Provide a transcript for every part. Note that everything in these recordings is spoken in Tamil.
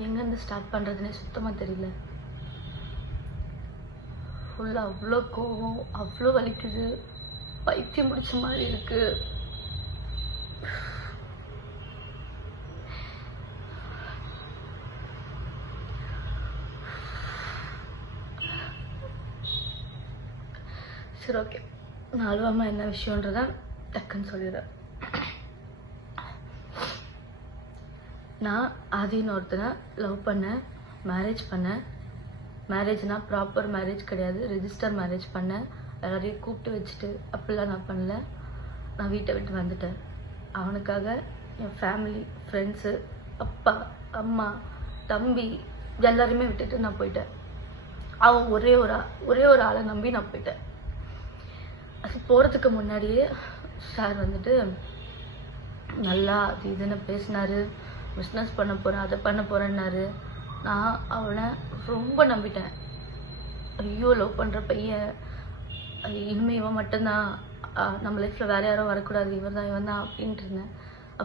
எங்கேருந்து ஸ்டார்ட் பண்ணுறதுனே சுத்தமாக தெரியல. ஃபுல்லாக அவ்வளோ கோவம், அவ்வளோ வலிக்குது, பைத்தியம் பிடிச்ச மாதிரி இருக்கு. சரி, ஓகே, நான் அழுவாமல் என்ன விஷயன்றத டக்குன்னு சொல்லிடுறேன். நான் ஆதின்னு ஒருத்தனை லவ் பண்ணேன், மேரேஜ் பண்ணேன். மேரேஜ்னா ப்ராப்பர் மேரேஜ் கிடையாது, ரெஜிஸ்டர் மேரேஜ் பண்ணேன். எல்லாரையும் கூப்பிட்டு வச்சுட்டு அப்படிலாம் நான் பண்ணல. நான் வீட்டை விட்டு வந்துட்டேன். அவனுக்காக என் ஃபேமிலி, ஃப்ரெண்ட்ஸு, அப்பா, அம்மா, தம்பி எல்லாருமே விட்டுட்டு நான் போயிட்டேன். அவன் ஒரே ஒரு ஆளை நம்பி நான் போயிட்டேன். அது போகிறதுக்கு முன்னாடியே சார் வந்துட்டு நல்லா அது இதுன்னு பேசினாரு. பிஸ்னஸ் பண்ண போகிறேன், அதை பண்ண போகிறேன்னாரு. நான் அவனை ரொம்ப நம்பிட்டேன். ஐயோ, லவ் பண்ணுற பையன், இனிமேல் இவன் மட்டும்தான், நம்ம லைஃப்பில் வேறு யாரும் வரக்கூடாது, இவன் தான் அப்படின்ட்டு இருந்தேன்.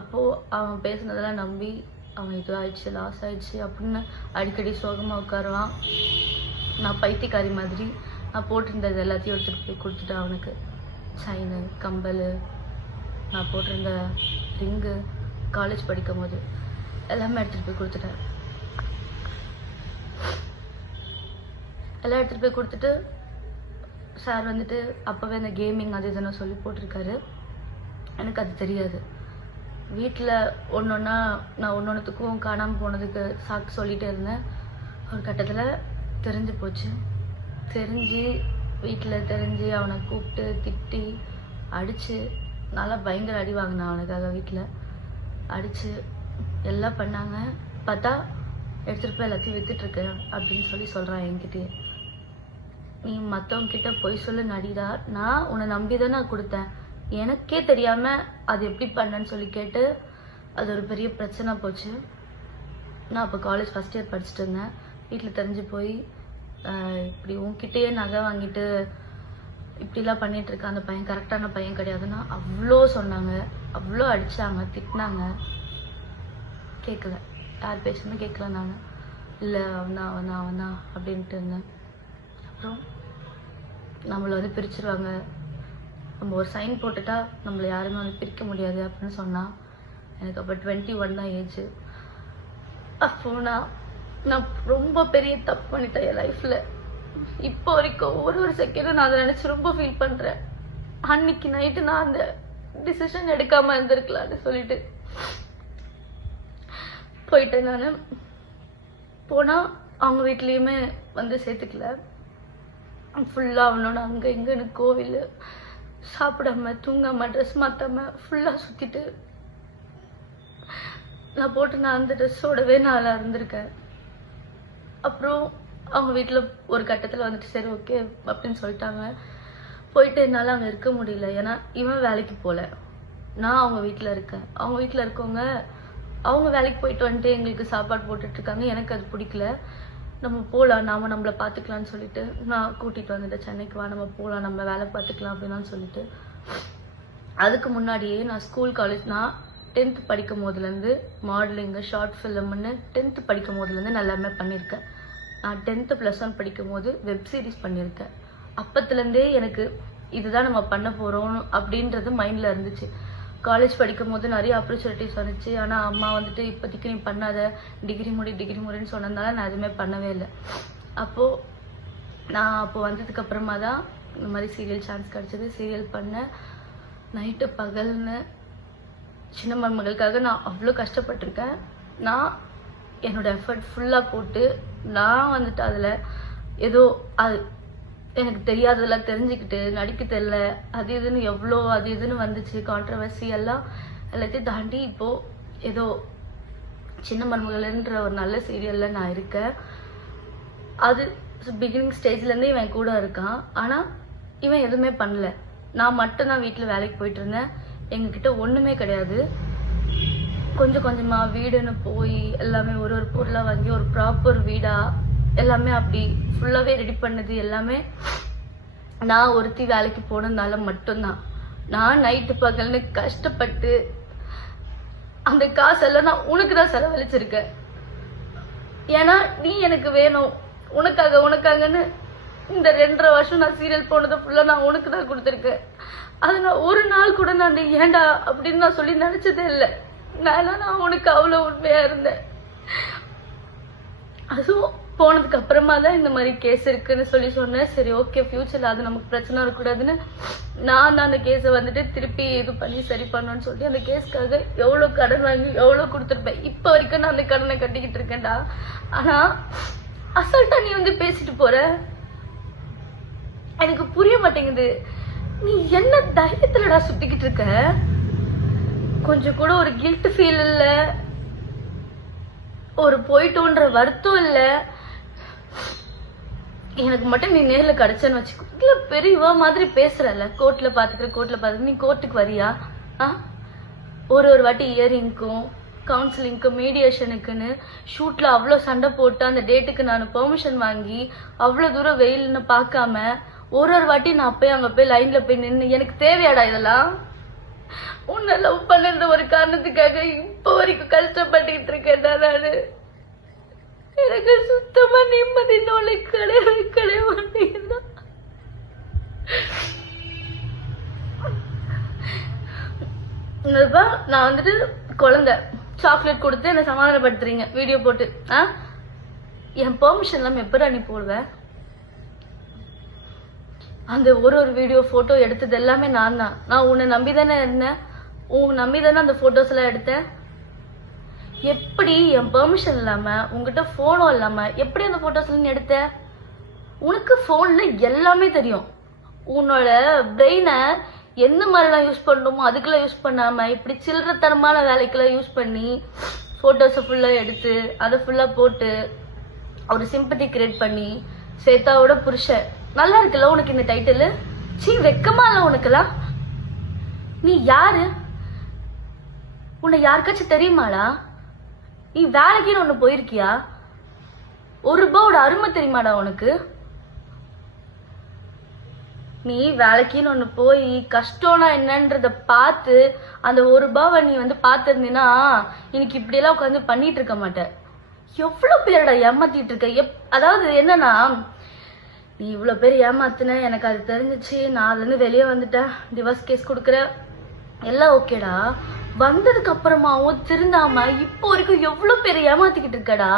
அப்போது அவன் பேசுனதெல்லாம் நம்பி அவன் இது ஆயிடுச்சு, லாஸ் ஆயிடுச்சு அப்படின்னு அடிக்கடி சோகமாக உட்காருவான். நான் பைத்தியக்காரி மாதிரி நான் போட்டிருந்தது எல்லாத்தையும் எடுத்துகிட்டு போய் கொடுத்துட்டேன் அவனுக்கு. செயினு, கம்பல், நான் போட்டிருந்த ரிங்கு, காலேஜ் படிக்கும் போது எல்லாமே எடுத்துகிட்டு போய் கொடுத்துட்டேன். எல்லாம் எடுத்துகிட்டு போய் கொடுத்துட்டு சார் வந்துட்டு அப்போவே அந்த கேமிங் அது இதுன்னு சொல்லி போட்டிருக்காரு. எனக்கு அது தெரியாது. வீட்டில் ஒன்றா நான் ஒன்றுத்துக்கும் காணாமல் போனதுக்கு சாக்கு சொல்லிகிட்டே இருந்தேன். ஒரு கட்டத்தில் தெரிஞ்சு போச்சு. வீட்டில் தெரிஞ்சு அவனை கூப்பிட்டு திட்டி அடித்து நல்லா பயங்கர அடி வாங்கினேன் அவனுக்காக. வீட்டில் அடித்து எல்லாம் பண்ணாங்க. பார்த்தா எடுத்துகிட்டு போய் எல்லாத்தையும் விற்றுட்ருக்க அப்படின்னு சொல்கிறான் என்கிட்டயே. நீ மற்றவங்கிட்ட பொய் சொல்ல நடிடா, நான் உன்னை நம்பி தான் நான் கொடுத்தேன், எனக்கே தெரியாமல் அது எப்படி பண்ணேன்னு சொல்லி கேட்டு அது ஒரு பெரிய பிரச்சனை போச்சு. நான் அப்போ காலேஜ் ஃபஸ்ட் இயர் படிச்சுட்டு இருந்தேன். வீட்டில் தெரிஞ்சு போய் இப்படி உன்கிட்டயே நகை வாங்கிட்டு இப்படிலாம் பண்ணிகிட்ருக்க அந்த பையன் கரெக்டான பையன் கிடையாதுன்னா அவ்வளோ சொன்னாங்க, அவ்வளோ அடித்தாங்க, திட்டினாங்க. கேட்கல, யார் பேசுன்னு கேட்கல. நான் இல்லை அவனா அப்படின்ட்டு இருந்தேன். அப்புறம் நம்மளை வந்து பிரிச்சுருவாங்க, நம்ம ஒரு சைன் போட்டுட்டா நம்மளை யாருமே வந்து பிரிக்க முடியாது அப்படின்னு சொன்னான். எனக்கு அப்போ 21 தான் ஏஜ். அப்போ நான் ரொம்ப பெரிய தப்பு பண்ணிட்டேன் என் லைஃப்பில். இப்போ வரைக்கும் ஒரு செகண்டும் நான் அதை நினச்சி ரொம்ப ஃபீல் பண்ணுறேன். அன்னைக்கு நைட்டு நான் அந்த டிசிஷன் எடுக்காமல் இருந்திருக்கலான்னு சொல்லிட்டு போயிட்டேன். நான் போனால் அவங்க வீட்லேயுமே வந்து சேர்த்துக்கல. ஃபுல்லாக அவனோட அங்கே இங்கேன்னு கோவில், சாப்பிடாம தூங்காமல் ட்ரெஸ் மாற்றாமல் ஃபுல்லாக சுற்றிட்டு நான் அந்த ட்ரெஸ்ஸோடவே நான் இருந்திருக்கேன். அப்புறம் அவங்க வீட்டில் ஒரு கட்டத்தில் வந்துட்டு சரி ஓகே அப்படின்னு சொல்லிட்டாங்க. போயிட்டு என்னால் அங்கே இருக்க முடியல. ஏன்னா இவன் வேலைக்கு போகல, நான் அவங்க வீட்டில் இருக்கேன். அவங்க வீட்டில் இருக்கவங்க அவங்க வேலைக்கு போயிட்டு வந்துட்டு எங்களுக்கு சாப்பாடு போட்டுட்ருக்காங்க. எனக்கு அது பிடிக்கல. நம்ம போகலாம், நம்மளை பார்த்துக்கலான்னு சொல்லிட்டு நான் கூட்டிகிட்டு வந்துட்டேன். சென்னைக்கு வா, நம்ம போகலாம், நம்ம வேலை பார்த்துக்கலாம் அப்படின்னு சொல்லிட்டு. அதுக்கு முன்னாடியே நான் ஸ்கூல் காலேஜ், நான் 10th படிக்கும் போதுலேருந்து மாடலிங்கு, ஷார்ட் ஃபிலிம்னு 10th படிக்கும் போதுலேருந்து நான் எல்லாமே பண்ணியிருக்கேன். நான் 10th +1 படிக்கும் போது வெப் சீரிஸ் பண்ணியிருக்கேன். அப்பத்துலேருந்தே எனக்கு இதுதான் நம்ம பண்ண போகிறோம் அப்படின்றது மைண்டில் இருந்துச்சு. காலேஜ் படிக்கும் போது நிறைய ஆப்பர்ச்சுனிட்டிஸ் வந்துச்சு. ஆனால் அம்மா வந்துட்டு இப்போதைக்கு நீ பண்ணாத, டிகிரி முடின்னு சொன்னதுனால நான் எதுவுமே பண்ணவே இல்லை. அப்போ வந்ததுக்கப்புறமா தான் இந்த மாதிரி சீரியல் சான்ஸ் கிடச்சிது. சீரியல் பண்ணேன், நைட்டு பகல்னு. சின்ன மருமகளுக்காக நான் அவ்வளோ கஷ்டப்பட்டிருக்கேன். நான் என்னோட எஃபர்ட் ஃபுல்லாக போட்டு நான் வந்துட்டு அதில் ஏதோ அது எனக்கு தெரியாததெல்லாம் தெரிஞ்சுக்கிட்டு நடிக்க தெரியல, அது இதுன்னு வந்துச்சு. கான்ட்ரவர்சி எல்லாத்தையும் தாண்டி இப்போது ஏதோ சின்ன மருமகள்ன்ற ஒரு நல்ல சீரியலில் நான் இருக்கேன். அது பிகினிங் ஸ்டேஜ்லேருந்தே இவன் கூட இருக்கான். ஆனால் இவன் எதுவுமே பண்ணல. நான் மட்டும்தான் வீட்டில் வேலைக்கு போயிட்டு இருந்தேன். எங்ககிட்ட ஒன்றுமே கிடையாது. கொஞ்சம் கொஞ்சமாக வீடுன்னு போய் எல்லாமே ஒரு பொருளாக வாங்கி ஒரு ப்ராப்பர் வீடாக எல்லாமே அப்படி ஃபுல்லாகவே ரெடி பண்ணது எல்லாமே நான் ஒருத்தி வேலைக்கு போனதுனால மட்டும்தான். நான் நைட்டு பகல்னு கஷ்டப்பட்டு அந்த காசெல்லாம் நான் உனக்கு தான் செலவழிச்சிருக்கேன். ஏன்னா நீ எனக்கு வேணும், உனக்காகன்னு இந்த 2.5 வருஷம் நான் சீரியல் போனதை ஃபுல்லா நான் உனக்கு தான் கொடுத்துருக்கேன். அது நான் ஒரு நாள் கூட நான் ஏண்டா அப்படின்னு நான் சொல்லி நினைச்சதே இல்லை. நான் உனக்கு அவ்வளோ உண்மையா இருந்தேன். அதுவும் போனதுக்கு அப்புறமா தான் இந்த மாதிரி கேஸ் இருக்குன்னு சொல்லி சொன்னேன். சரி ஓகே, ஃபியூச்சர்ல அது நமக்கு பிரச்சனை இருக்கக்கூடாதுன்னு நான் தான் அந்த கேஸை வந்துட்டு திருப்பி இது பண்ணி சரி பண்ணணும்னு சொல்லி அந்த கேஸ்க்காக எவ்வளோ கடன் வாங்கி எவ்வளோ கொடுத்துருப்பேன். இப்போ வரைக்கும் நான் அந்த கடனை கட்டிக்கிட்டு இருக்கேன்டா. ஆனா அசால்ட்டா நீ வந்து பேசிட்டு போற, எனக்கு புரிய மாட்டேங்குது. நீ என்ன தைரியத்துலடா சுத்திக்கிட்டு இருக்க? கொஞ்சம் கூட ஒரு கில்ட் ஃபீல் இல்ல, ஒரு போயிட்டோன்ற வருத்தம் இல்ல. எனக்கு மட்டும் நீ நேர்ல கிடைச்சன்னு வச்சுக்கோ. இல்ல பெரியவா மாதிரி பேசுறல, கோர்ட்ல பாத்துக்கிற நீ கோர்ட்டுக்கு வரியா? ஒரு வாட்டி இயரிங்க்கும் கவுன்சிலிங்க்கு மீடியேஷனுக்குன்னு ஷூட்ல அவ்வளோ சண்டை போட்டு அந்த டேட்டுக்கு நான் பெர்மிஷன் வாங்கி அவ்வளோ தூரம் வெயில்னு பார்க்காம ஒரு வாட்டி நான் போய் அங்க போய் லைன்ல போய் நின்று எனக்கு தேவையாடா இதெல்லாம்? உன்னை லவ் பண்ணுற ஒரு காரணத்துக்காக இப்போ வரைக்கும் கஷ்டப்பட்டுக்கிட்டு இருக்கேன்டா நானு. எனக்கு சுத்தமா நிம்மதி நோலை கிடையவே மாட்டேங்குதா. நான் வந்துட்டு குழந்தை சாக்லேட் கொடுத்து என்ன சமாதானப்படுத்துறீங்க வீடியோ போட்டு. என் பெர்மிஷன் இல்லாம எப்படா நீ போடுவேன்? அந்த ஒரு வீடியோ போட்டோ எடுத்தது எல்லாமே நான் தான். நான் உன்னை நம்பிதானே இருந்தேன், நம்பிதானே அந்த போட்டோஸ் எல்லாம் எடுத்தேன். எப்படி என் பெர்மிஷன் இல்லாம உங்ககிட்ட போனும் இல்லாம எப்படி அந்த போட்டோஸ் எல்லாம் எடுத்த? உனக்கு போன்ல எல்லாமே தெரியும். உன்னோட பிரெயினை எந்த மாதிரிலாம் யூஸ் பண்ணணுமோ அதுக்கெல்லாம் யூஸ் பண்ணாம இப்படி சில்லறத்தனமான வேலைக்கெல்லாம் யூஸ் பண்ணி போட்டோஸை ஃபுல்லா எடுத்து அதை ஃபுல்லா போட்டு ஒரு சிம்பத்தி கிரியேட் பண்ணி சேத்தாவோட புருஷன். நல்லா இருக்குல்ல உனக்கு இந்த டைட்டில்? சீ, வெக்கமா இல்ல உனக்குலாம்? நீ யாரு? உன்னை யாருக்காச்சும் தெரியுமாடா? நீ வேலைக்குன்னு ஒண்ணு போயிருக்கியா? ₹1 அருமை தெரியுமாடா உனக்கு? நீ வேலைக்குன்னு ஒண்ணு போய் கஷ்டம்னா என்னன்றத பார்த்து அந்த ₹1 நீ வந்து பார்த்திருந்தீன்னா இன்னைக்கு இப்படி எல்லாம் உட்காந்து பண்ணிட்டு இருக்க மாட்டேன். எவ்வளவு பேரடா ஏமாத்திட்டு இருக்க. அதாவது என்னன்னா, நீ இவ்வளவு பேர் ஏமாத்துன, எனக்கு அது தெரிஞ்சிச்சு, நான் அதுல இருந்து வெளியே வந்துட்டேன், டிவோர்ஸ் கேஸ் கொடுக்குற எல்லாம் ஓகேடா. வந்ததுக்கு அப்புறமாவும் திருந்தாம இப்போ வரைக்கும் எவ்வளவு பேர் ஏமாத்திக்கிட்டு இருக்கடா.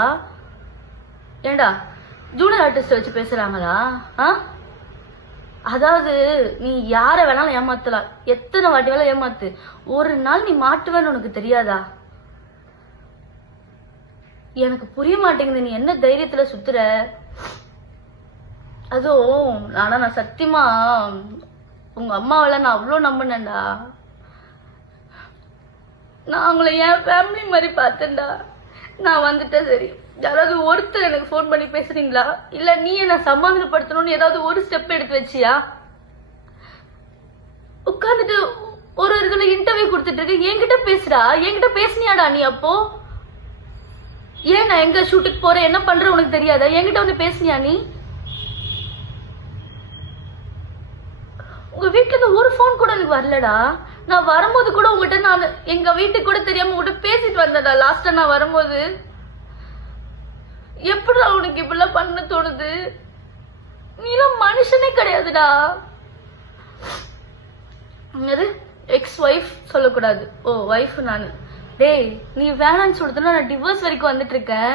ஏண்டா ஜூனியர் ஆர்டிஸ்ட் வச்சு பேசுறாங்களா? அதாவது நீ யார வேணாலும் ஏமாத்தலாம், எத்தனை வாட்டி வேணாலும் ஏமாத்து, ஒரு நாள் நீ மாட்டுவேன்னு உனக்கு தெரியாதா? எனக்கு புரிய மாட்டேங்குது நீ என்ன தைரியத்துல சுத்துற. அதுவும் நான் சத்தியமா உங்க அம்மாவெல்லாம் நான் அவ்வளோ நம்பினேன்டா. நான் அவங்கள என் ஃபேமிலி மாதிரி பார்த்தேன்டா. நான் வந்துட்டேன், சரி யாராவது ஒருத்தர் எனக்கு ஃபோன் பண்ணி பேசுறீங்களா, இல்ல நீ என்ன சமாதானப்படுத்தணும்னு ஏதாவது ஒரு ஸ்டெப் எடுத்து வச்சியா? உட்காந்துட்டு ஒரு இதுல இன்டர்வியூ கொடுத்துட்டு இருக்க, என்கிட்ட பேசுறா. என்கிட்ட பேசுனியாடா நீ? அப்போ ஏன் நான் எங்க ஷூட்டுக்கு போறேன் என்ன பண்ற உனக்கு தெரியாதா? என்கிட்ட வந்து பேசுனியா நீ? உங்க வீட்டுல இருந்து ஒரு போன் கூட எனக்கு வரலடா. நான் வரும்போது கூட உங்ககிட்ட நான் எங்க வீட்டுக்கு கூட தெரியாம உங்ககிட்ட பேசிட்டு வந்தேன்டா லாஸ்டா நான் வரும்போது. எப்படிடா உனக்கு இப்படிலாம் பண்ண தோணுது? நீலாம் மனுஷனே கிடையாதுடா. எக்ஸ் ஒய்ஃப் சொல்லக்கூடாது, ஓ ஒய்ஃப் நானு. டேய் நீ வேணான்னு சொல்லிட்டுனா நான் டிவோர்ஸ் வரைக்கும் வந்துட்டு இருக்கேன்.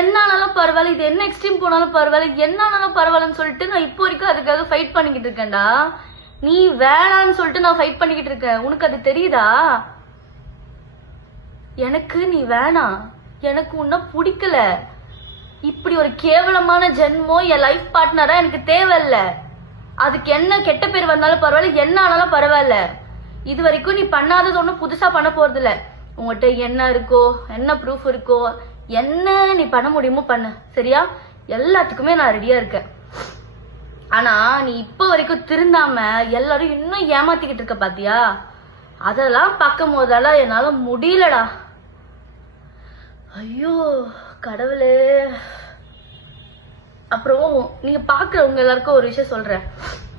என்னானாலும் பரவாயில்ல, இது என்ன எக்ஸ்ட்ரீம் போனாலும் பரவாயில்ல, என்னானாலும் பரவாயில்லன்னு சொல்லிட்டு நான் இப்போ வரைக்கும் அதுக்காக ஃபைட் பண்ணிக்கிட்டு இருக்கேன்டா. நீ வேணான்னு சொல்லிட்டு நான் ஃபைட் பண்ணிக்கிட்டு இருக்கேன், உனக்கு அது தெரியுதா? எனக்கு நீ வேணாம், எனக்கு உன்ன பிடிக்கல. இப்படி ஒரு கேவலமான ஜென்மம் என் லைஃப் பார்ட்னரா எனக்கு தேவையில்ல. அதுக்கு என்ன கெட்ட பேர் வந்தாலும் பரவாயில்ல, என்ன ஆனாலும் பரவாயில்ல. இது வரைக்கும் நீ பண்ணாதது ஒன்றும் புதுசா பண்ண போறது இல்ல. உங்ககிட்ட என்ன இருக்கோ, என்ன ப்ரூஃப் இருக்கோ, என்ன நீ பண்ண முடியுமோ பண்ணு, சரியா? எல்லாத்துக்குமே நான் ரெடியா இருக்கேன். ஆனா நீ இப்ப வரைக்கும் திருந்தாம எல்லாரும் இன்னும் ஏமாத்திக்கிட்டு இருக்க பாத்தியா? அதெல்லாம் பார்க்கும் போதெல்லாம் என்னால முடியலடா. ஐயோ கடவுளே. அப்புறம் நீங்க பாக்குறவங்க எல்லாருக்கும் ஒரு விஷயம் சொல்றேன்.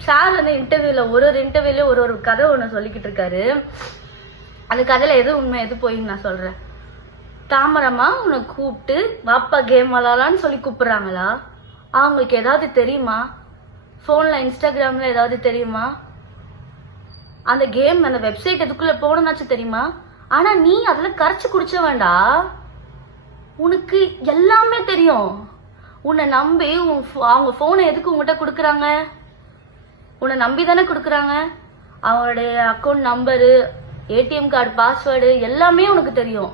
சார் வந்து இன்டர்வியூல ஒரு இன்டர்வியூல ஒரு கதை ஒண்ணு சொல்லிக்கிட்டு இருக்காரு. அந்த கதையில எது உண்மை எது போயின்னு நான் சொல்றேன். தாமரமா உன்னை கூப்பிட்டு வாப்பா கேம் விளாடலான்னு சொல்லி கூப்பிடுறாங்களா? அவங்களுக்கு ஏதாவது தெரியுமா? ஃபோன்ல இன்ஸ்டாகிராம்ல ஏதாவது தெரியுமா? அந்த கேம் அந்த வெப்சைட் எதுக்குள்ள போகணும்னாச்சும் தெரியுமா? ஆனா நீ அதுல கரைச்சு குடிச்ச வேண்டா, உனக்கு எல்லாமே தெரியும். உன்னை நம்பி அவங்க போனை எதுக்கு உங்ககிட்ட கொடுக்குறாங்க? உன்னை நம்பி தானே கொடுக்குறாங்க. அவங்களுடைய account number, ATM card password எல்லாமே உனக்கு தெரியும்.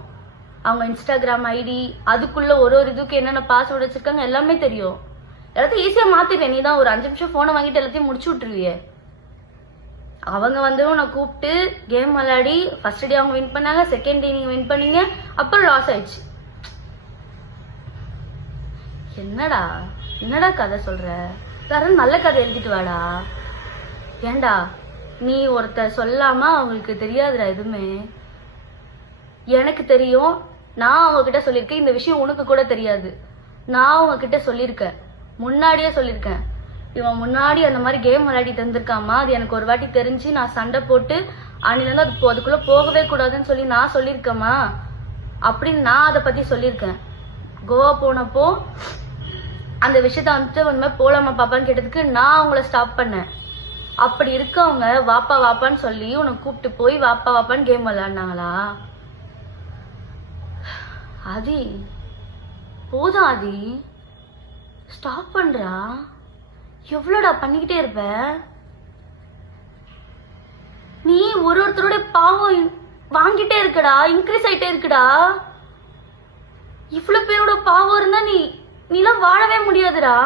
அவங்க இன்ஸ்டாகிராம் ஐடி, அதுக்குள்ள ஒரு இதுக்கு என்னென்ன பாஸ்வேர்டு வச்சிருக்காங்க எல்லாமே தெரியும். எல்லாத்தையும் ஈஸியா மாத்திடுவேன். நீ தான் ஒரு 5 நிமிஷம் போனை வாங்கிட்டு எல்லாத்தையும் முடிச்சு விட்டுருவிய. அவங்க வந்து உன்னை கூப்பிட்டு கேம் விளையாடி ஃபர்ஸ்ட் டே அவங்க வின் பண்ணாங்க, செகண்ட் டே நீங்க வின் பண்ணீங்க, அப்புறம் லாஸ் ஆயிடுச்சு. என்னடா என்னடா கதை சொல்ற? யாரும் நல்ல கதை எழுதிட்டு வாடா. ஏண்டா நீ ஒருத்தர் சொல்லாம அவங்களுக்கு தெரியாதுடா எதுவுமே. எனக்கு தெரியும். நான் அவங்க கிட்ட சொல்லியிருக்கேன். இந்த விஷயம் உனக்கு கூட தெரியாது. நான் அவங்க கிட்ட சொல்லியிருக்கேன், முன்னாடியே சொல்லியிருக்கேன். இவன் முன்னாடி அந்த மாதிரி கேம் விளையாடி தந்திருக்காமா, அது எனக்கு ஒரு வாட்டி தெரிஞ்சு நான் சண்டை போட்டு அன்னிலேருந்து அதுக்குள்ள போகவே கூடாதுன்னு சொல்லி நான் சொல்லியிருக்கேமா அப்படின்னு நான் அதை பத்தி சொல்லியிருக்கேன். கோவா போனப்போ அந்த விஷயத்த வந்துட்டு உண்மை போலாமா பாப்பான்னு கேட்டதுக்கு நான் அவங்கள ஸ்டாப் பண்ணேன். அப்படி இருக்கவங்க வாப்பா வாப்பான்னு சொல்லி உனக்கு கூப்பிட்டு போய் வாப்பா வாப்பான்னு கேம் விளையாடினாங்களா? ஆதி போதும் ஆதி, ஸ்டாப் பண்றா. எவ்வளோடா பண்ணிக்கிட்டே இருப்ப நீ? ஒருத்தருடைய பாவம் வாங்கிட்டே இருக்கடா, இன்க்ரீஸ் ஆயிட்டே இருக்குடா. இவ்வளவு பேரோட பாவம் இருந்தா நீலாம் வாழவே முடியாதுடா.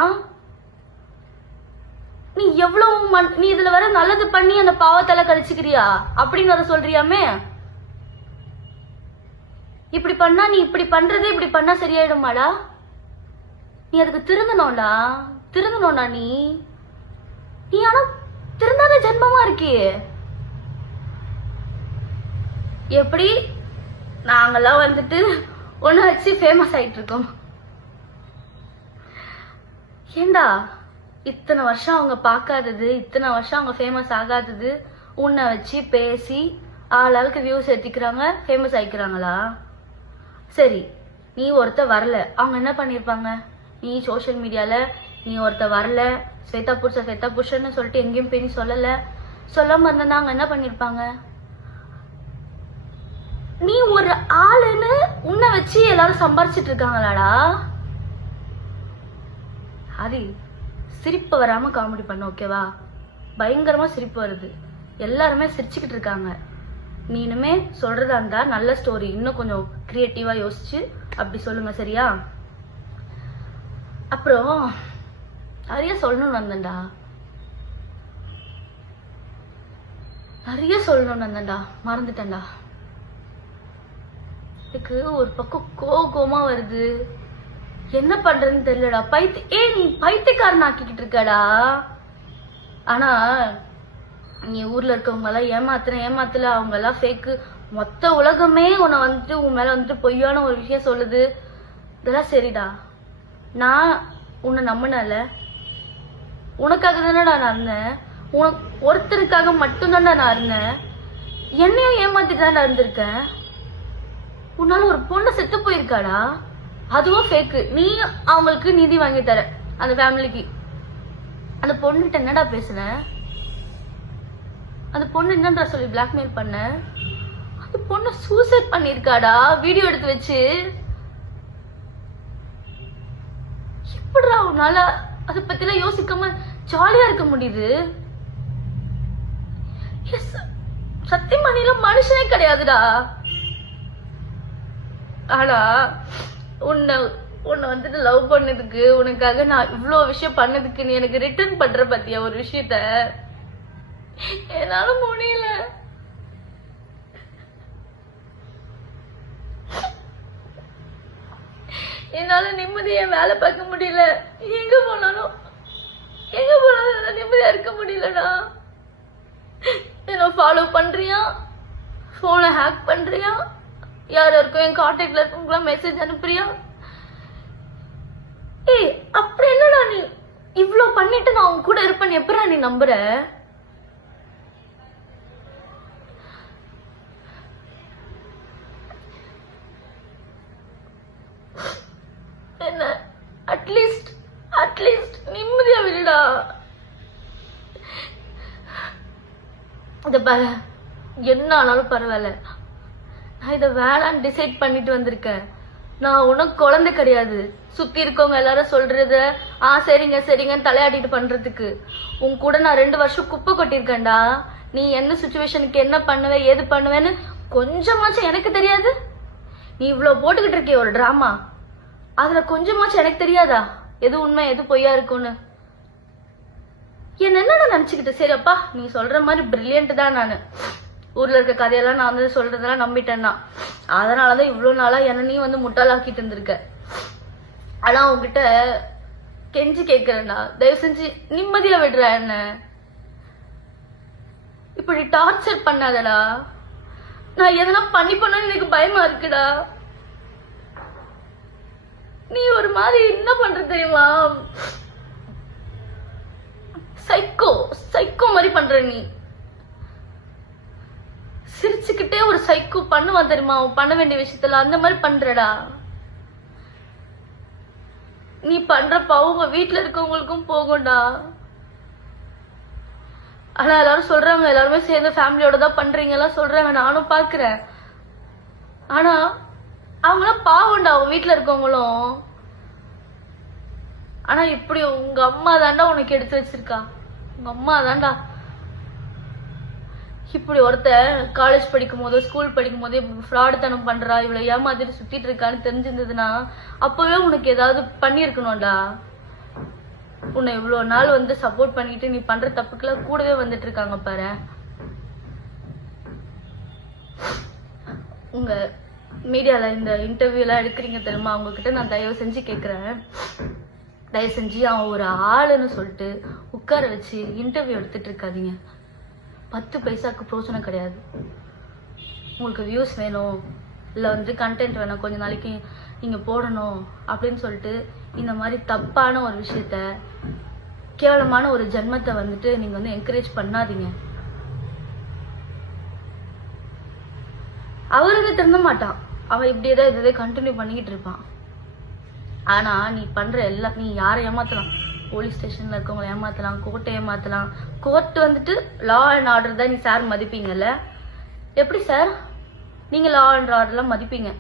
நீ எவ்வளவு நீ இதுல வர நல்லது பண்ணி அந்த பாவத்தால கழிச்சுக்கிறியா அப்படின்னு அதை சொல்றியாமே. இப்படி பண்ணா நீ இப்படி பண்றது இப்படி பண்ணா சரியாயிடுமாடா? நீ அதுக்கு திருந்தணும்டா, திருந்தணும்டா. நீ ஆனா திருந்தாத ஜென்மமா இருக்கியே. எப்படி நாங்கெல்லாம் வந்துட்டு ஒண்ணு வச்சு ஃபேமஸ் ஆயிட்டு இருக்கோம். ஏண்டா இத்தனை வருஷம் அவங்க பார்க்காதது, இத்தனை வருஷம் அவங்க ஃபேமஸ் ஆகாதது உன்னை வச்சு பேசி ஆளாளுக்கு வியூஸ் ஏத்திக்கிறாங்க, ஃபேமஸ் ஆயிக்கிறாங்களா? சரி, நீ ஒருத்த வரல, அவங்க என்ன பண்ணிருப்பாங்க? நீ சோசியல் மீடியால நீ ஒருத்த வரல, ஸ்வேதா புருஷன்னு சொல்லிட்டு எங்கேயும் போய் நீ சொல்லாம இருந்தா அவங்க என்ன பண்ணிருப்பாங்க? நீ ஒரு ஆளுன்னு உன்னை வச்சு எல்லாரும் சம்பாரிச்சிட்டு இருக்காங்களாடா? அது சிரிப்பு வராம காமெடி பண்ண, ஓகேவா? பயங்கரமா சிரிப்பு வருது, எல்லாருமே சிரிச்சுக்கிட்டு இருக்காங்க. நீ இனிமே சொல்றதா இருந்தா நல்ல ஸ்டோரி, இன்னும் கொஞ்சம் கிரியேட்டிவா யோசிச்சு அப்படி சொல்லுங்க, சரியா? அப்புறம் நிறைய சொல்லணும்னு வந்தேன்டா, நிறைய சொல்லணும்னு வந்தேன்டா, மறந்துட்டேன்டா. எனக்கு ஒரு பக்கம் கோவமா வருது, என்ன பண்றதுன்னு தெரியலடா. நீ பைத்தியக்காரன் ஆக்கிக்கிட்டு இருக்கடா. ஆனா நீ ஊர்ல இருக்கவங்க எல்லாம் ஏமாத்தல, அவங்க எல்லாம் ஃபேக்கு. மொத்த உலகமே உன்னை வந்துட்டு உன் மேல வந்துட்டு பொய்யான ஒரு விஷயம் சொல்லுது. இதெல்லாம் சரிடா. நான் உன்னை நம்பினல, உனக்காக தானடா நான் இருந்தேன். உனக்கு ஒருத்தருக்காக மட்டும்தான்டா நான் இருந்தேன். என்னையும் ஏமாத்திட்டு தான்டா இருந்திருக்கேன். உன்னால ஒரு பொண்ணு செத்து போயிருக்காடா, அதுவும் ஃபேக்கு. நீ அவங்களுக்கு நிதி வாங்கி தர அந்த ஃபேமிலிக்கு. அந்த பொண்ணுகிட்ட என்னடா பேசுன? அந்த பொண்ணு என்னன்றா சொல்லி பிளாக்மெயில் பண்ண? அந்த பொண்ணு சூசைட் பண்ணிருக்காடா, வீடியோ எடுத்து வச்சு. எப்படிடா உன்னால அதை பத்திலாம் யோசிக்காம ஜாலியா இருக்க முடியுது? சத்தியமா நீலாம் மனுஷனே கிடையாதுடா. ஆனா உன்னை வந்துட்டு லவ் பண்ணதுக்கு, உனக்காக நான் இவ்வளவு விஷயம் பண்ணதுக்கு நீ எனக்கு ரிட்டர்ன் பண்ற பத்தியா ஒரு விஷயத்த? என்னால முடியல. என்னால நிம்மதியா வேலை பார்க்க முடியல. எங்க போனாலும் நிம்மதியா இருக்க முடியலடா. என்ன ஃபாலோ பண்றியா, போனை ஹேக் பண்றியா, யாருக்கும் என் கான்டாக்ட்ல இருக்கவங்களா மெசேஜ் அனுப்புறியா? ஏய், அப்படி என்னடா நீ இவ்வளவு பண்ணிட்டு நான் உன் கூட இருப்பேன்னு எப்படா நீ நம்புற? என்ன அட்லீஸ்ட் அட்லீஸ்ட் நிம்மதியா விடுடா. இத பாரு, என்ன ஆனாலும் பரவாயில்ல, நான் இதை வேணான்னு டிசைட் பண்ணிட்டு வந்திருக்கேன். நான் உனக்கு குழந்தை கிடையாது. சுத்தி இருக்கவங்க எல்லாரும் சொல்றத சரிங்க சரிங்கன்னு தலையாட்டிட்டு பண்றதுக்கு. உன் கூட நான் 2 வருஷம் குப்பை கொட்டிருக்கேன்டா. நீ என்ன சுச்சுவேஷனுக்கு என்ன பண்ணுவ ஏது பண்ணுவேன்னு கொஞ்சமாச்சும் எனக்கு தெரியாது. நீ இவ்வளவு போட்டுக்கிட்டு இருக்கிய ஒரு டிராமா, அதுல கொஞ்சமாச்சும் எனக்கு தெரியாதா எது உண்மை எது பொய்யா இருக்கும்னு? என்ன நினைச்சுக்கிட்டு சரிப்பா நீ சொல்ற மாதிரி பிரில்லியன்ட் தான். நானு ஊர்ல இருக்க கதையெல்லாம் நான் வந்து சொல்றதெல்லாம் நம்பிட்டேன்னா, அதனாலதான் இவ்வளவு நாளா என்ன நீ வந்து முட்டாளாக்கிட்டு இருந்திருக்க. ஆனா உங்ககிட்ட கெஞ்சி கேட்கிறேன்டா, தயவு செஞ்சு நிம்மதியா விடுற. என்ன இப்படி டார்ச்சர் பண்ணாதடா. நான் எதனா பண்ணணும்னு எனக்கு பயமா இருக்குடா. நீ ஒரு மாதிரி என்ன பண்ற தெரியுமா? சைக்கோ சைக்கோ மாதிரி பண்ற. நீ சிரிச்சுக்கிட்டே ஒரு சைக்கோ பண்ணுவான் தெரியுமா, பண்ண வேண்டிய விஷயத்துல அந்த மாதிரி பண்றடா. நீ பண்றப்ப அவங்க வீட்டுல இருக்கவங்களுக்கும் போகும்டா. ஆனா எல்லாரும் சொல்றாங்க, எல்லாருமே சேர்ந்து ஃபேமிலியோட தான் பண்றீங்க எல்லாம் சொல்றாங்க, நானும் பாக்குறேன். ஆனா அவங்களாம் பாவம்டா, அவங்க வீட்டுல இருக்கவங்களும். ஆனா இப்படி உங்க அம்மா தாண்டா உனக்கு எடுத்து வச்சிருக்கா. உங்க அம்மா தாண்டா இப்படி ஒருத்த காலேஜ் படிக்கும் போதோ ஸ்கூல் படிக்கும் போதே ஃப்ராடுத்தனம் பண்றா, இவ்வளவு ஏமாத்திட்டு சுத்திட்டு இருக்கான்னு தெரிஞ்சிருந்ததுன்னா அப்பவே உனக்கு ஏதாவது பண்ணிருக்கணும்டா. உன்னை இவ்வளவு நாள் வந்து சப்போர்ட் பண்ணிட்டு நீ பண்ற தப்புக்கெல்லாம் கூடவே வந்துட்டு இருக்காங்க பாரு. உங்க மீடியால இந்த இன்டர்வியூ எல்லாம் எடுக்கிறீங்க தெரியுமா, அவங்க கிட்ட நான் தயவு செஞ்சு கேக்குறேன், தயவு செஞ்சு அவன் ஒரு ஆளுன்னு சொல்லிட்டு உட்கார வச்சு இன்டர்வியூ எடுத்துட்டு இருக்காதீங்க. 10 பைசாக்கு பிரோஜனம் கிடையாது. உங்களுக்கு வியூஸ் வேணும் இல்ல வந்து கண்டென்ட் வேணும், கொஞ்ச நாளைக்கு நீங்க போடணும் அப்படின்னு சொல்லிட்டு இந்த மாதிரி தப்பான ஒரு விஷயத்த, கேவலமான ஒரு ஜென்மத்தை வந்துட்டு நீங்க வந்து என்கரேஜ் பண்ணாதீங்க. அவருக்கு திருந்த மாட்டான், அவன் இப்படியேதான் இதை கண்டினியூ பண்ணிக்கிட்டு இருப்பான். ஆனா நீ பண்ற எல்லாம், நீ யாரை ஏமாத்தலாம், போலீஸ் ஸ்டேஷன்ல இருக்கவங்களை ஏமாத்தலாம், கோர்ட்டை ஏமாத்தலாம். கோர்ட் வந்துட்டு லா அண்ட் ஆர்டர் தான். நீ சார் மதிப்பீங்கல்ல? எப்படி சார் நீங்க லா அண்ட் ஆர்டர்லாம் மதிப்பீங்க?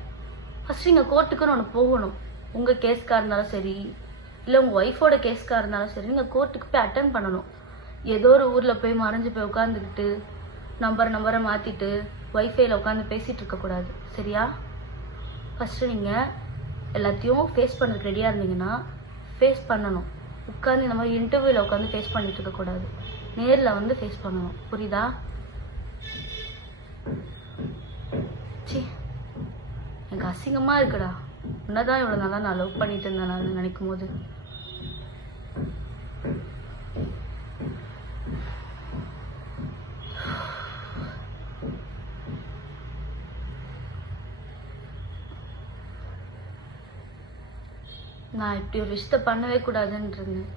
ஃபர்ஸ்ட் நீங்க கோர்ட்டுக்குன்னு ஒன்று போகணும். உங்க கேஸ்கா இருந்தாலும் சரி இல்ல உங்க ஒய்ஃபோட கேஸ்கா இருந்தாலும் சரி, நீங்க கோர்ட்டுக்கு போய் அட்டன் பண்ணணும். ஏதோ ஒரு ஊர்ல போய் மறைஞ்சு போய் உட்காந்துக்கிட்டு நம்பரை மாத்திட்டு வைஃபைல உட்காந்து பேசிட்டு இருக்க கூடாது, சரியா? ஃபர்ஸ்ட் நீங்க எல்லாத்தையும் ஃபேஸ் பண்ணுறதுக்கு ரெடியா இருந்தீங்கன்னா ஃபேஸ் பண்ணணும். உட்காந்து இந்த மாதிரி இன்டர்வியூல உட்காந்து ஃபேஸ் பண்ணிட்டு இருக்க கூடாது, நேர்ல வந்து ஃபேஸ் பண்ணணும், புரியுதா? சி எனக்கு அசிங்கமா இருக்குடா. உன்னதான் இவ்வளவு நாளா நான் லவ் பண்ணிட்டு இருந்தேன் நான் நினைக்கும் போது. நான் இப்படி ஒரு விஷயத்த பண்ணவே கூடாதுன்னு இருந்தேன்.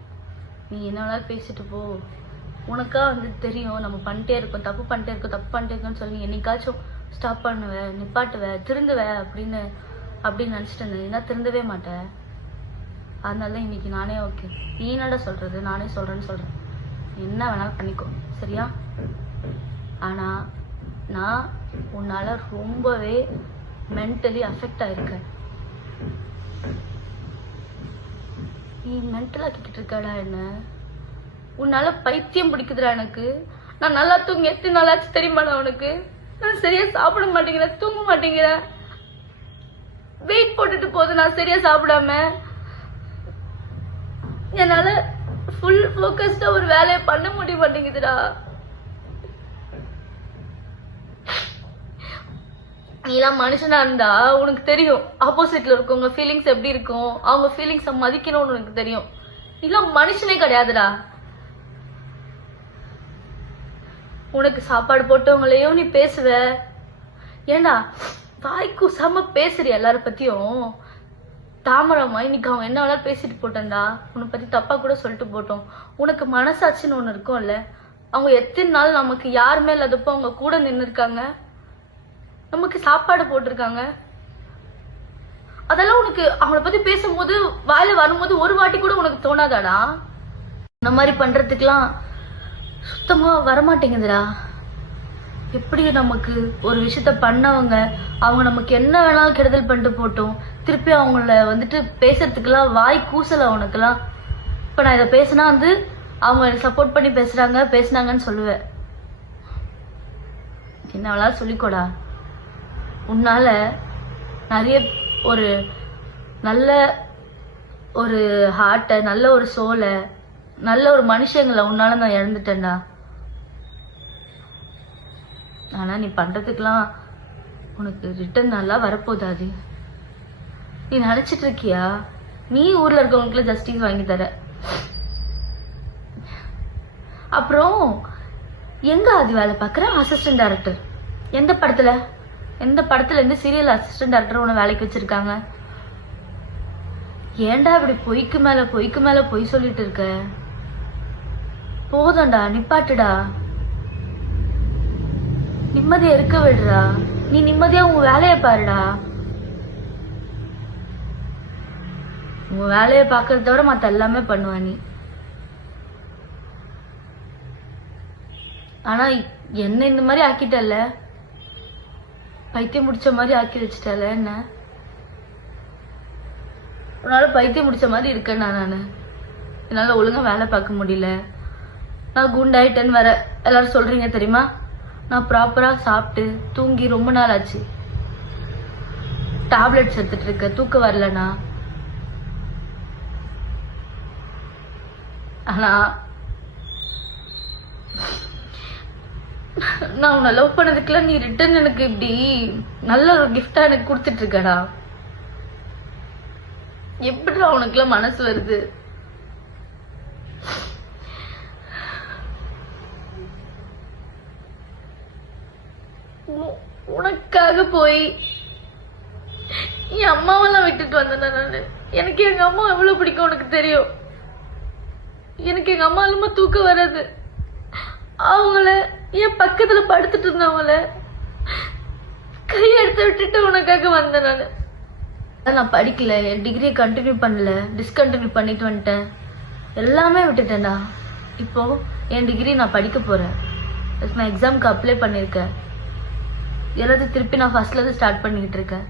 நீ என்ன வேணாலும் பேசிட்டு போ, உனக்கா வந்து தெரியும் நம்ம பண்ணிட்டே இருக்கோம், தப்பு பண்ணிட்டே இருக்கோம்னு சொல்லி என்னைக்காச்சும் ஸ்டாப் பண்ணுவ, நிப்பாட்டுவ, திருந்துவ அப்படின்னு நினைச்சிட்டு இருந்தேன். ஏன்னா திருந்தவே மாட்டேன். அதனால இன்னைக்கு நானே ஓகே, நீ என்னடா சொல்றது, நானே சொல்றேன்னு சொல்றேன். என்ன வேணாலும் பண்ணிக்கோ, சரியா? ஆனா நான் உன்னால ரொம்பவே மென்டலி அஃபெக்ட் ஆயிருக்கேன். நீ மென்டலா கேட்டுட்டு இருக்காடா என்ன? உன்னால பைத்தியம் பிடிக்குதுடா எனக்கு. நான் நல்லா தூங்கி எத்தனை நாளாச்சு தெரியுமாடா உனக்கு? நான் சரியா சாப்பிட மாட்டேங்கிறேன், தூங்க மாட்டேங்கிறேன், வெயிட் போட்டுட்டு போகுது நான் சரியா சாப்பிடாம. என்னால ஃபுல் ஃபோக்கஸ்டா ஒரு வேலையை பண்ண முடிய மாட்டேங்குதுடா. நீலாம் மனுஷனா இருந்தா உனக்கு தெரியும் ஆப்போசிட்ல இருக்கவங்க ஃபீலிங்ஸ் எப்படி இருக்கும், அவங்க ஃபீலிங்ஸ மதிக்கணும்னு உனக்கு தெரியும். நீலாம் மனுஷனே கிடையாதுடா. உனக்கு சாப்பாடு போட்டவங்களையும் நீ பேசுவ. ஏண்டா வாய்க்கு செம பேசுறிய எல்லார பத்தியும். தாமரமா இன்னைக்கு அவங்க என்ன வேணாலும் பேசிட்டு போட்டேன்டா, உன்னை பத்தி தப்பா கூட சொல்லிட்டு போட்டோம். உனக்கு மனசாட்சின்னு ஒண்ணு இருக்கும்ல, அவங்க எத்தனை நாள் நமக்கு யாருமே இல்லாதப்போ அவங்க கூட நின்று இருக்காங்க, நமக்கு சாப்பாடு போட்டிருக்காங்க. அதெல்லாம் உனக்கு அவங்கள பத்தி பேசும்போது வாயில வரும்போது ஒரு வாட்டி கூட உனக்கு தோணாதாடா? இந்த மாதிரி பண்றதுக்கெல்லாம் சுத்தமா வரமாட்டேங்குதுடா. எப்படி நமக்கு ஒரு விஷயத்த பண்ணவங்க அவங்க நமக்கு என்ன வேணாலும் கெடுதல் பண்ணிட்டு போட்டோம், திருப்பி அவங்கள வந்துட்டு பேசுறதுக்கெல்லாம் வாய் கூசல உனக்குலாம். இப்ப நான் இதை பேசினா அவங்க எனக்கு சப்போர்ட் பண்ணி பேசுனாங்கன்னு சொல்லுவேன். என்னவளா சொல்லிக்கோடா. உன்னால நிறைய ஒரு நல்ல ஒரு ஹார்ட்டை, நல்ல ஒரு சோலை, நல்ல ஒரு மனுஷங்களை உன்னால நான் இழந்துட்டேன்டா. ஆனா நீ பண்றதுக்கெல்லாம் உனக்கு ரிட்டர்ன் நல்லா வரப்போதாது. நீ நினைச்சிட்டு இருக்கியா நீ ஊர்ல இருக்கவங்களுக்கு ஜஸ்டிஸ் வாங்கி தர? அப்புறம் எங்க அது வேலை பாக்குற அசிஸ்டன்ட் டைரக்டர்? எந்த படத்துல இருந்து சீரியல் அசிஸ்டன்ட் டைரக்டர் உன்னை வேலைக்கு வச்சிருக்காங்க? ஏன்டா இப்படி பொய்க்கு மேல பொய் சொல்லிட்டு இருக்க? போதும்டா, நிப்பாட்டுடா. நிம்மதியா இருக்க விடுறா. நீ நிம்மதியா உன் வேலையை பாருடா. உன் வேலையை பாக்குறத தவிர மத்த எல்லாமே பண்ணுவ நீ. ஆனா என்ன இந்த மாதிரி ஆக்கிட்டல, பைத்தியம் முடிச்ச மாதிரி ஆக்கி வச்சிட்டல. என்ன உன்னால பைத்தியம் முடிச்ச மாதிரி இருக்கேன் நானு. என்னால ஒழுங்கா வேலை பார்க்க முடியல. நான் குண்டாயிட்டேன்னு வர எல்லாரும் சொல்றீங்க தெரியுமா? நான் ப்ராப்பரா சாப்பிட்டு தூங்கி ரொம்ப நாள் ஆச்சு. டேப்லெட்ஸ் எடுத்துட்டு இருக்க, தூக்கம் வரலனா. ஆனா நான் உன்னை லவ் பண்ணதுக்குலாம் நீ ரிட்டர்ன் எனக்கு இப்படி நல்ல ஒரு கிஃப்டா எனக்கு கொடுத்துட்டு இருக்கடா. எப்படிடா உனக்குலாம் மனசு வருது? உனக்காக போய் என் அம்மாவெல்லாம் விட்டுட்டு வந்தேன் நானு. எனக்கு எங்க அம்மா எவ்வளவு பிடிக்கும் உனக்கு தெரியும். எனக்கு எங்க அம்மா இல்லாம தூக்கம் வராது. அவங்கள என் பக்கத்துல படுத்துட்டு இருந்தவங்கள கையெடுத்து விட்டுட்டு உனக்காக வந்தேன் நானு. நான் படிக்கல, என் டிகிரியை கண்டினியூ பண்ணல, டிஸ்கண்டினியூ பண்ணிட்டு வந்துட்டேன். எல்லாமே விட்டுட்டேன்டா. இப்போ என் டிகிரி நான் படிக்க போறேன். நான் எக்ஸாமுக்கு அப்ளை பண்ணிருக்கேன். எல்லாத்தையும் திருப்பி நான் ஃபர்ஸ்ட்ல இருந்து ஸ்டார்ட் பண்ணிட்டு இருக்கேன்.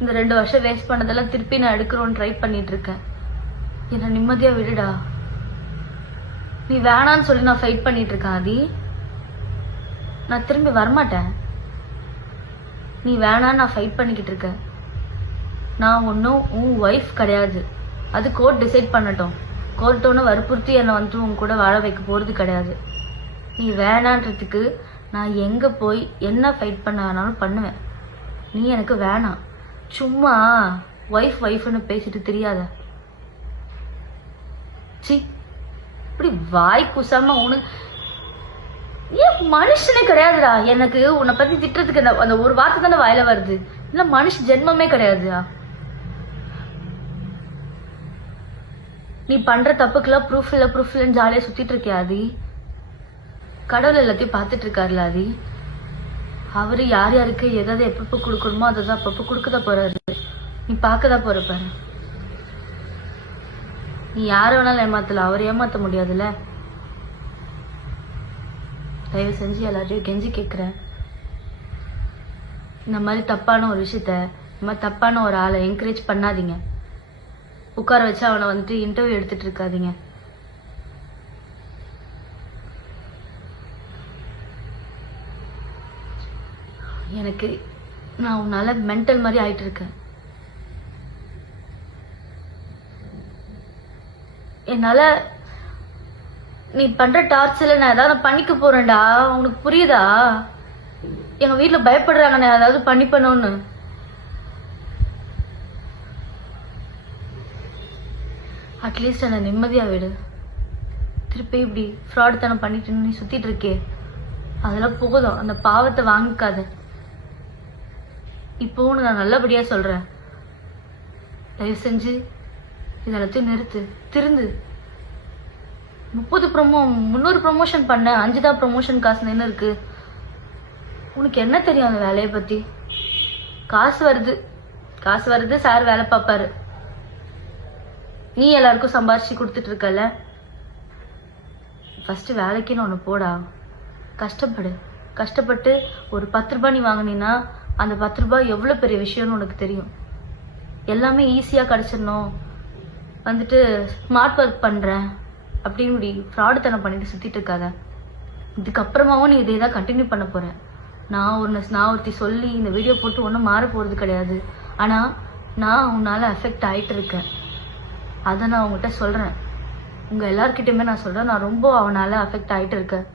இந்த 2 வருஷம் வேஸ்ட் பண்ணதெல்லாம் திருப்பி நான் எடுக்கிறோன்னு ட்ரை பண்ணிட்டு இருக்கேன். என்ன நிம்மதியா விடுடா. நீ வேணான்னு சொல்லி நான் ஃபைட் பண்ணிட்டு இருக்கேன் ஆதி. நான் திரும்பி வரமாட்டேன். நீ வேணான்னு நான் ஃபைட் பண்ணிக்கிட்டு இருக்கேன். நான் ஒன்றும் உன் ஒய்ஃப் கிடையாது. அது கோர்ட் டிசைட் பண்ணட்டும். கோர்ட் ஒன்றும் வற்புறுத்தி என்னை உன் கூட வாழ வைக்க போறது கிடையாது. நீ வேணான்றதுக்கு நான் எங்க போய் என்ன ஃபைட் பண்ணாலும் பண்ணுவேன். நீ எனக்கு வேணாம். சும்மா ஒய்ஃப்னு பேசிட்டு தெரியாத. சி, இப்படி வாய் குசாம உனக்கு ஏன் மனுஷனே கிடையாதுடா. எனக்கு உன்னை பத்தி திட்டுறதுக்கு அந்த ஒரு வார்த்தை தானே வாயில வருது. இல்ல மனுஷ ஜென்மமே கிடையாதுடா. நீ பண்ற தப்புக்கெல்லாம் ப்ரூஃப் இல்லன்னு ஜாலியா சுத்திட்டு இருக்கியா ஆதி? கடவுள் எல்லாத்தையும் பார்த்துட்டு இருக்காருல ஆதி. அவரு யார் யாருக்கு எதாவது எப்பப்ப கொடுக்கணுமோ அதை தான் அப்பப்ப கொடுக்கதான் போறாரு. நீ பார்க்கதான் போற பாரு. நீ யார வேணாலும் ஏமாத்தல, அவர் ஏமாத்த முடியாதுல்ல. தயவு செஞ்சு எல்லாரையும் கெஞ்சி கேட்கிறேன். இந்த மாதிரி தப்பான ஒரு விஷயத்த, இந்த மாதிரி தப்பான ஒரு ஆளை என்கரேஜ் பண்ணாதீங்க. உட்கார வச்சு அவனை வந்துட்டு இன்டர்வியூ எடுத்துட்டு இருக்காதீங்க. எனக்கு நான் உன்னால மென்டல் மாதிரி ஆயிட்டு இருக்கேன். என்னால நீ பண்ற டார்ச்சர்ல நான் ஏதாவது பண்ணிக்க போறேன்டா. உனக்கு புரியுதா? எங்க வீட்டுல பயப்படுறாங்க நான் ஏதாவது பண்ணணும்னு. அட்லீஸ்ட் என்ன நிம்மதியா விடு. திருப்பி இப்படி ஃப்ராட் தனம் பண்ணிட்டு நீ சுத்திட்டு இருக்கே, அதெல்லாம் போதும். அந்த பாவத்தை வாங்கிக்காத. இப்போ நான் நல்லபடியா சொல்றேன். தயவு செஞ்சு இதெல்லாத்தையும் நிறுத்து, திருந்து. 300 ப்ரமோஷன் பண்ண, 5 தான் ப்ரமோஷன் காசு என்ன இருக்கு? உனக்கு என்ன தெரியும் அந்த வேலையை பத்தி? காசு வருது, காசு வருது, சார் வேலை பார்ப்பாரு. நீ எல்லாருக்கும் சம்பாரிச்சு கொடுத்துட்டு இருக்கல. ஃபர்ஸ்ட் வேலைக்குன்னு ஒன்று போடா, கஷ்டப்படு. கஷ்டப்பட்டு ஒரு 10 ரூபாய் நீ வாங்கினீன்னா அந்த 10 ரூபாய் எவ்வளோ பெரிய விஷயம்னு உனக்கு தெரியும். எல்லாமே ஈஸியாக கிடச்சிடணும், வந்துட்டு ஸ்மார்ட் ஒர்க் பண்ணுறேன் அப்படின்னு இப்படி ஃப்ராடுத்தனம் பண்ணிட்டு சுற்றிட்டு இருக்காத. இதுக்கப்புறமாவும் நீ இதே தான் கண்டினியூ பண்ண போகிறேன். நான் ஒருத்தி சொல்லி இந்த வீடியோ போட்டு ஒன்றும் மாற போகிறது கிடையாது. ஆனால் நான் உன்னால் அஃபெக்ட் ஆகிட்டு இருக்கேன். அதை நான் உங்கள்கிட்ட சொல்கிறேன். உங்கள் எல்லார்கிட்டையுமே நான் சொல்கிறேன், நான் ரொம்ப அவனால் அஃபெக்ட் ஆகிட்டு இருக்கேன்.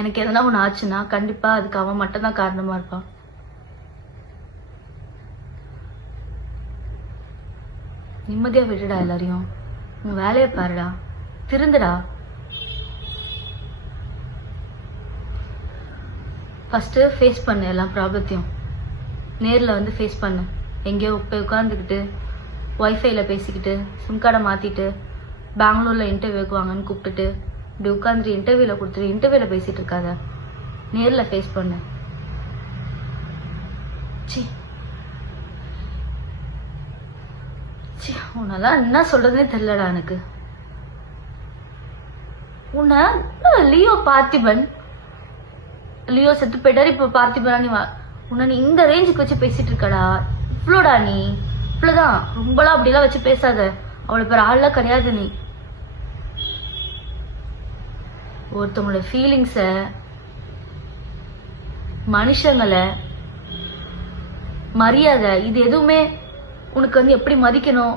எனக்கு எதனா ஒன்று ஆச்சுன்னா கண்டிப்பாக அதுக்கு அவன் மட்டும்தான் காரணமாக இருப்பான். நிம்மதியாக விட்டுடா எல்லாரையும். உன் வேலையை பாருடா, திருந்துடா. ஃபஸ்ட்டு ஃபேஸ் பண்ணு எல்லா ப்ராப்ளத்தையும். நேரில் வந்து ஃபேஸ் பண்ணு. எங்கேயோ போய் உட்காந்துக்கிட்டு ஒய்ஃபைல பேசிக்கிட்டு சிம் கார்டை மாற்றிட்டு பெங்களூரில் இன்டர்வியூக்கு வாங்கன்னு கூப்பிட்டுட்டு இப்படி உட்காந்துட்டு இன்டர்வியூவில் கொடுத்துட்டு இன்டர்வியூவில் பேசிகிட்டு இருக்காத. நேரில் ஃபேஸ் பண்ணு. சி சி உன்னெல்லாம் என்ன சொல்கிறதுனே தெரியலடா எனக்கு. உன்னை லியோ பார்த்திபன், லியோ செத்து போயிட்டாரு, இப்போ பார்த்திபனா நீ உன்னை நீ இந்த ரேஞ்சுக்கு வச்சு பேசிட்டு இருக்கடா. இவ்வளோடா நீ, இவ்வளோதான். ரொம்பலாம் அப்படிலாம் வச்சு பேசாத. அவ்வளோ பேர் ஆள்லாம் கிடையாது நீ. ஒருத்தவங்களோட ஃபீலிங்ஸை, மனுஷங்களை, மரியாதை, இது எதுவுமே உனக்கு வந்து எப்படி மதிக்கணும்,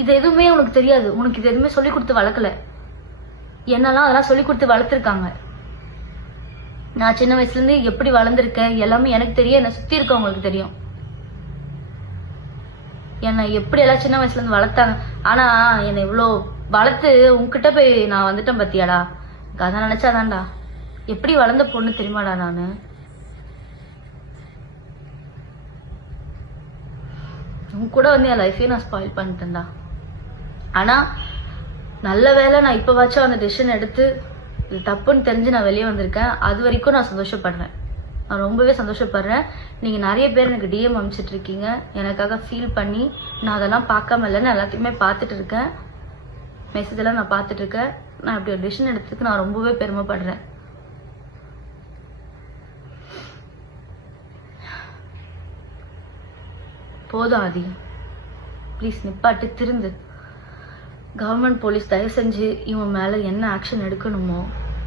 இது எதுவுமே உனக்கு தெரியாது. உனக்கு இது எதுவுமே சொல்லி கொடுத்து வளர்க்கல. என்னெல்லாம் அதெல்லாம் சொல்லி கொடுத்து வளர்த்துருக்காங்க. நான் சின்ன வயசுலேருந்து எப்படி வளர்ந்துருக்கேன் எல்லாமே எனக்கு தெரியும், என்னை சுற்றி இருக்கவங்களுக்கு தெரியும். என்னை எப்படி எல்லாம் சின்ன வயசுலேருந்து வளர்த்தாங்க. ஆனால் என்னை இவ்வளோ வளர்த்து உங்ககிட்ட போய் நான் வந்துட்டேன் பார்த்தியாடா. அதை நினச்சாதான்டா எப்படி வளர்ந்த பொண்ணு தெரியுமாடா நான். உன் கூட வந்து என் லைஃபையும் நான் ஸ்பாயில் பண்ணிட்டேன்டா. ஆனால் நல்ல வேலை நான் இப்போ வாச்சும் அந்த டெசிஷன் எடுத்து இது தப்புன்னு தெரிஞ்சு நான் வெளியே வந்திருக்கேன். அது வரைக்கும் நான் சந்தோஷப்படுறேன். நான் ரொம்பவே சந்தோஷப்படுறேன். நீங்கள் நிறைய பேர் எனக்கு டிஎம் அனுப்பிச்சிட்டு இருக்கீங்க, எனக்காக ஃபீல் பண்ணி. நான் அதெல்லாம் பார்க்காம இல்லைன்னு எல்லாத்தையுமே பார்த்துட்டு இருக்கேன். மெசேஜ் எல்லாம் நான் பார்த்துட்டு இருக்கேன். நான் அப்படி ஒரு டிசிஷன் எடுத்ததுக்கு நான் ரொம்பவே பெருமைப்படுறேன். போதும் ஆதி, ப்ளீஸ் நிப்பாட்டு, திருந்து. கவர்மெண்ட் போலீஸ் தயவு செஞ்சு இவன் மேலே என்ன ஆக்ஷன் எடுக்கணுமோ,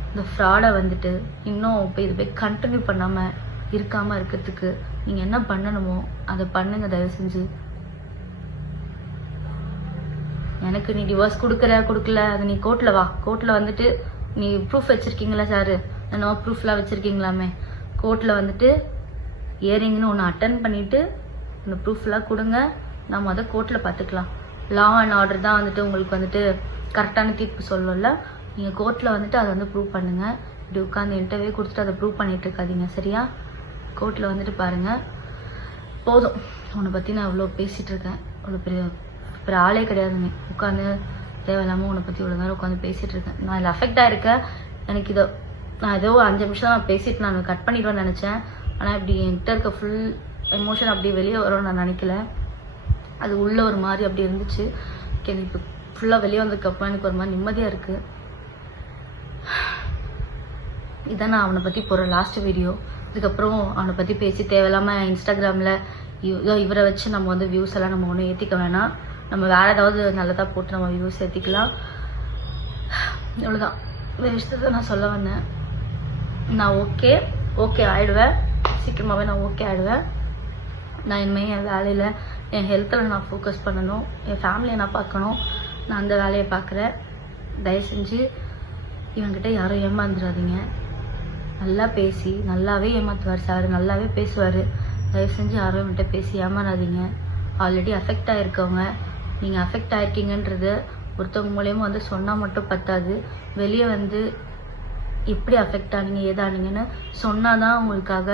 இந்த ஃப்ராடை வந்துட்டு இன்னும் இப்போ இது போய் கண்டினியூ பண்ணாமல் இருக்காமல் இருக்கிறதுக்கு நீங்கள் என்ன பண்ணணுமோ அதை பண்ணுங்க தயவு செஞ்சு. எனக்கு நீ டிவோர்ஸ் கொடுக்கல, அது நீ கோர்ட்டில் வா. கோர்ட்டில் வந்துட்டு நீ ப்ரூஃப் வச்சுருக்கீங்களா சார், என்னோ ப்ரூஃப்லாம் வச்சுருக்கீங்களாமே. கோர்ட்டில் வந்துட்டு இயரிங்னு ஒன்று அட்டன் பண்ணிவிட்டு அந்த ப்ரூஃப்லாம் கொடுங்க. நம்ம அதை கோர்ட்டில் பார்த்துக்கலாம். லா அண்ட் ஆர்டர் தான் வந்துட்டு உங்களுக்கு வந்துட்டு கரெக்டான தீர்ப்பு சொல்லல. நீங்கள் கோர்ட்டில் வந்துட்டு அதை வந்து ப்ரூவ் பண்ணுங்கள். இப்படி உட்காந்து இன்டர்வியூ கொடுத்துட்டு அதை ப்ரூவ் பண்ணிட்டு இருக்காதீங்க, சரியா? கோர்ட்டில் வந்துட்டு பாருங்கள். போதும், உன்னை பற்றி நான் இவ்வளோ பேசிகிட்டு இருக்கேன். அவ்வளோ பெரிய ஆளே கிடையாதுங்க. உட்காந்து தேவையில்லாமல் உன்னை பற்றி இவ்வளோ நேரம் உட்காந்து பேசிகிட்டு இருக்கேன். நான் இதில் அஃபெக்ட் ஆகிருக்கேன். எனக்கு நான் ஏதோ 5 நிமிஷம் நான் பேசிட்டு நான் கட் பண்ணிடுவேன்னு நினச்சேன். ஆனால் இப்படி என்கிட்ட இருக்க ஃபுல் எமோஷன் அப்படியே வெளியே வரும்னு நான் நினைக்கல. அது உள்ளே ஒரு மாதிரி அப்படி இருந்துச்சு. எனக்கு இப்போ ஃபுல்லாக வெளியே வந்ததுக்கப்புறம் எனக்கு ஒரு மாதிரி நிம்மதியாக இருக்குது. இதான் நான் அவனை பற்றி போகிற லாஸ்ட் வீடியோ. இதுக்கப்புறம் அவனை பற்றி பேசி தேவையில்லாமல் இன்ஸ்டாகிராமில் இவரை வச்சு நம்ம வந்து வியூஸ் எல்லாம் நம்ம ஒன்றும் ஏற்றிக்க வேணாம். நம்ம வேறு ஏதாவது நல்லதாக போட்டு நம்ம வியூஸ் ஏற்றிக்கலாம். இவ்வளோதான் விஷயத்தை நான் சொல்ல வந்தேன். நான் ஓகே ஆகிடுவேன். சீக்கிரமாகவே நான் ஓகே ஆகிடுவேன். நான் இனிமேல் என் வேலையில் என் ஹெல்த்தில் நான் ஃபோக்கஸ் பண்ணணும். என் ஃபேமிலியை நான் பார்க்கணும். நான் அந்த வேலையை பார்க்குறேன். தயவு செஞ்சு இவன்கிட்ட யாரும் ஏமாந்துடாதீங்க. நல்லா பேசி நல்லாவே ஏமாற்றுவார் சார், நல்லாவே பேசுவார். தயவு செஞ்சு யாரும் இவன்கிட்ட பேசி ஏமாறாதீங்க. ஆல்ரெடி அஃபெக்ட் ஆகிருக்கவங்க, நீங்கள் அஃபெக்ட் ஆகிருக்கீங்கன்றது ஒருத்தவங்க மூலியமாக வந்து சொன்னால் மட்டும் பத்தாது. வெளியே வந்து எப்படி அஃபெக்ட் ஆனீங்க ஏதானீங்கன்னு சொன்னால் தான் உங்களுக்காக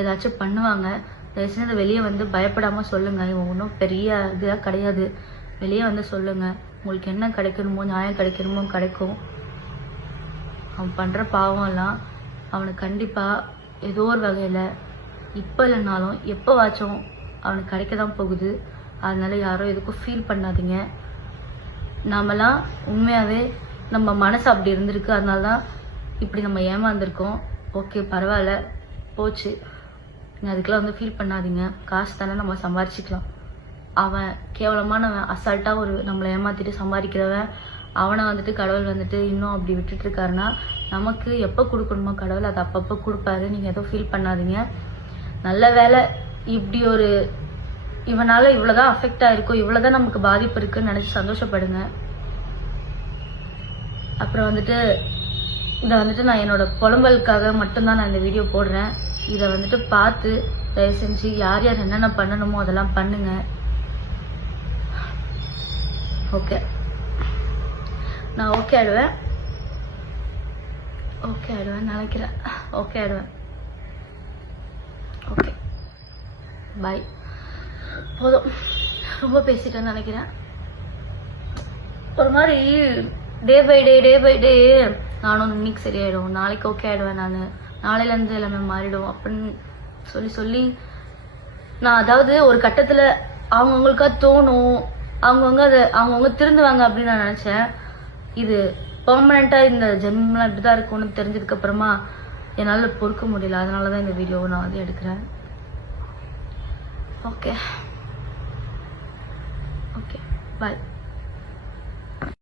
ஏதாச்சும் பண்ணுவாங்க. தயவு செஞ்சு அதை வெளியே வந்து பயப்படாமல் சொல்லுங்கள். இவன் ஒன்றும் பெரிய இதாக கிடையாது. வெளியே வந்து சொல்லுங்கள். உங்களுக்கு என்ன கிடைக்கணுமோ, நியாயம் கிடைக்கணுமோ கிடைக்கும். அவன் பண்ணுற பாவம்லாம் அவனுக்கு கண்டிப்பாக ஏதோ ஒரு வகையில் இப்போ இல்லைனாலும் எப்போவாச்சும் அவனுக்கு கிடைக்க தான் போகுது. அதனால யாரும் எதுக்கும் ஃபீல் பண்ணாதீங்க. நாமெல்லாம் உண்மையாகவே நம்ம மனசு அப்படி இருந்திருக்கு. அதனால தான் இப்படி நம்ம ஏமாந்துருக்கோம். ஓகே, பரவாயில்ல, போச்சு. நீங்கள் அதுக்கெல்லாம் வந்து ஃபீல் பண்ணாதீங்க. காசு தானே, நம்ம சம்பாரிச்சிக்கலாம். அவன் கேவலமானவன், அசால்ட்டாக ஒரு நம்மளை ஏமாற்றிட்டு சம்பாதிக்கிறவன். அவனை வந்துட்டு கடவுள் வந்துட்டு இன்னும் அப்படி விட்டுட்டு இருக்காருன்னா நமக்கு எப்போ கொடுக்கணுமோ கடவுள் அதை அப்பப்போ கொடுப்பாரு. நீங்கள் எதுவும் ஃபீல் பண்ணாதீங்க. நல்ல வேலை, இப்படி ஒரு இவனால் இவ்வளோதான் அஃபெக்ட் ஆகிருக்கும், இவ்வளோதான் நமக்கு பாதிப்பு இருக்குன்னு நினச்சி சந்தோஷப்படுங்க. அப்புறம் வந்துட்டு இதை வந்துட்டு நான் என்னோட புலம்பலுக்காக மட்டும்தான் நான் இந்த வீடியோ போடுறேன். இதை வந்துட்டு பார்த்து தயவு செஞ்சு யார் யார் என்னென்ன பண்ணணுமோ அதெல்லாம் பண்ணுங்க. ஓகே, நான் ஓகே ஆயிடுவேன் நினைக்கிறேன். ஓகே ஆயிடுவேன். ஓகே, பாய். போதும், ரொம்ப பேசிட்டேன்னு நினைக்கிறேன். ஒரு மாதிரி டே பை டே நானும் இன்னைக்கு சரியாயிடும், நாளைக்கு ஓகே ஆயிடுவேன், நான் நாளையிலேருந்து எல்லாமே மாறிடும் அப்படின்னு சொல்லி நான், அதாவது ஒரு கட்டத்தில் அவங்கவுங்களுக்கா தோணும், அவங்கவுங்க திருந்துவாங்க அப்படின்னு நான் நினச்சேன். இது பெர்மனெண்ட்டாக இந்த ஜென்மலாம் இப்படி தான் இருக்கும்னு தெரிஞ்சதுக்கப்புறமா என்னால் பொறுக்க முடியல. அதனால தான் இந்த வீடியோவை நான் வந்து எடுக்கிறேன். ஓகே, பாய்.